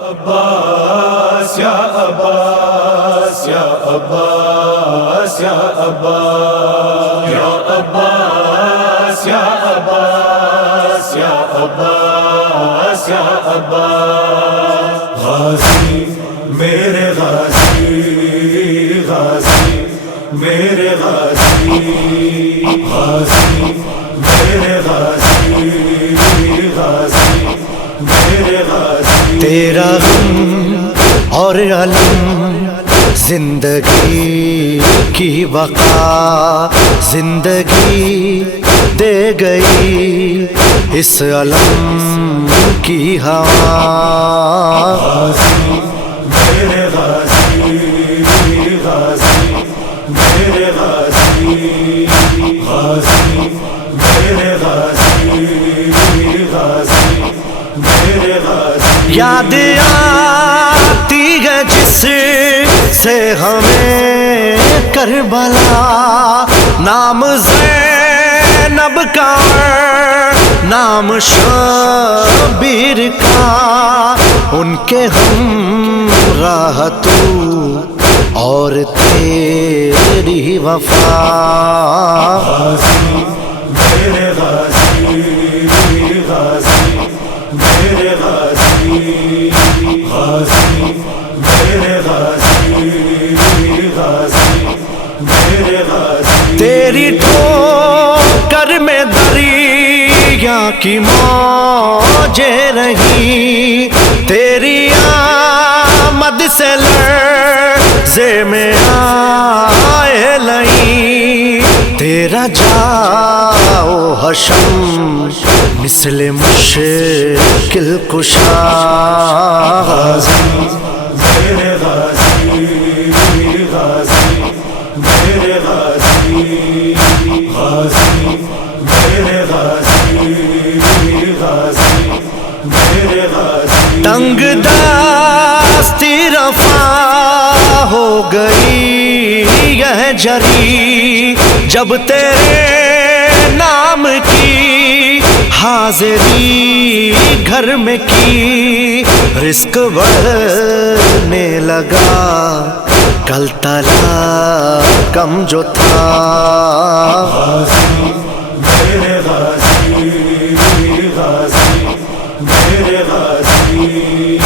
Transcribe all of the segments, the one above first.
عباس یا عباس یا عباس یا عباس یا عباس یا عباس یا عباس یا عباس غازی میرے غازی غازی میرے غازی غازی میرے غازی غازی میرے غازی تیرا غم اور علم زندگی کی بقا زندگی دے گئی اس علم کی ہوا غازی میرے غازی غازی میرے غازی غازی میرے غازی غازی میرے غازی یاد آتی ہے جس سے ہمیں کربلا نام زینب کا نام شبیر کا ان کے ہم راہ تو اور تیری وفا غازی میرے غازی غازی میرے غازی غازی میرے غازی غازی میرے غازی تیری ٹھوکر میں دریا کی موجیں رہی تیری آمد سے لرزے میں آئے لئی تیرا جاؤ حشم مثل مشکل کشا غازی میرے غازی غازی میرے غازی غازی میرے غازی غازی میرے غازی تنگ دستی رفع ہو گئی یہ جری جب تیرے نام کی حاضری گھر میں کی رزق بڑھنے لگا کل تلا کم جو تھا غازی میرے غازی غازی میرے غازی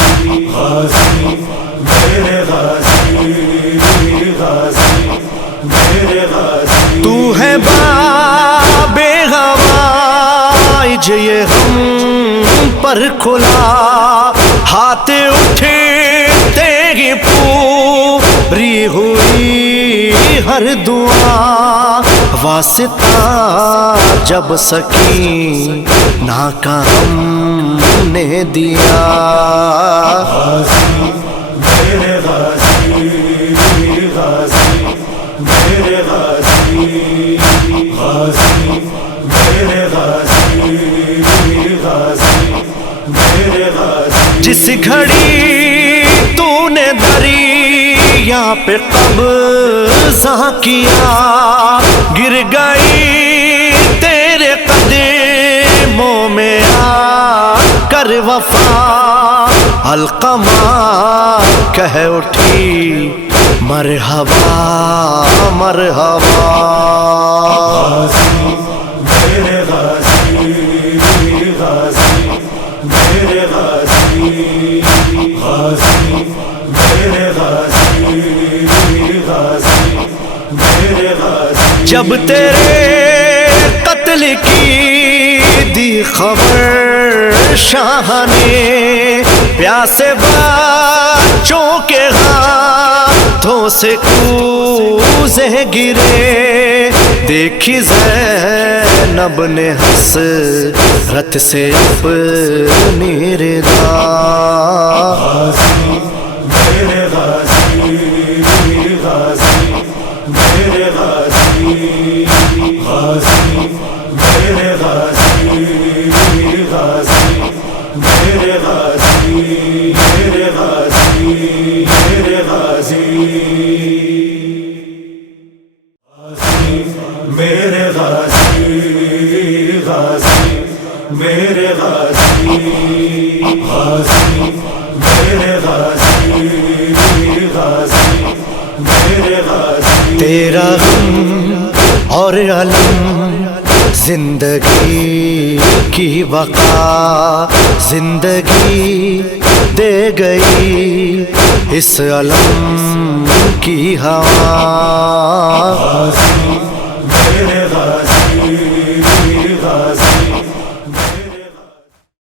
غازی میرے غازی غازی میرے غازی تو ہے باب ہوائج یہ ہم پر کھلا ہاتھ اٹھے تیری پوری ہوئی ہر دعا واسطہ جب سکینہ کا ہم نے دیا غازی میرے غازی غازی میرے غازی غازی میرے غازی غازی میرے غازی جس گھڑی تو نے دریا پہ قبضہ کیا گر گئی تیرے قدموں میں آ کر وفا علقمہ کہہ اٹھی مرحبا مرحبا غازی میرے غازی غازی میرے غازی غازی میرے غازی غازی میرے غازی جب تیرے قتل کی دی خبر شاہ نے پیاسے بچوں کے ہاتھوں سے کوزے گرے دیکھی زینب نے حسرت سے اپنی رضا غازی میرے غازی غازی میرے غازی غازی میرے غازی غازی میرے غازی میرے غازی میرے غازی میرے غازی غازی میرے غازی غازی میرے غازی غازی میرے غازی تیرا غم اور علم زندگی کی بقا زندگی دے گئی اس علم کی ہوا غازی میرے غازی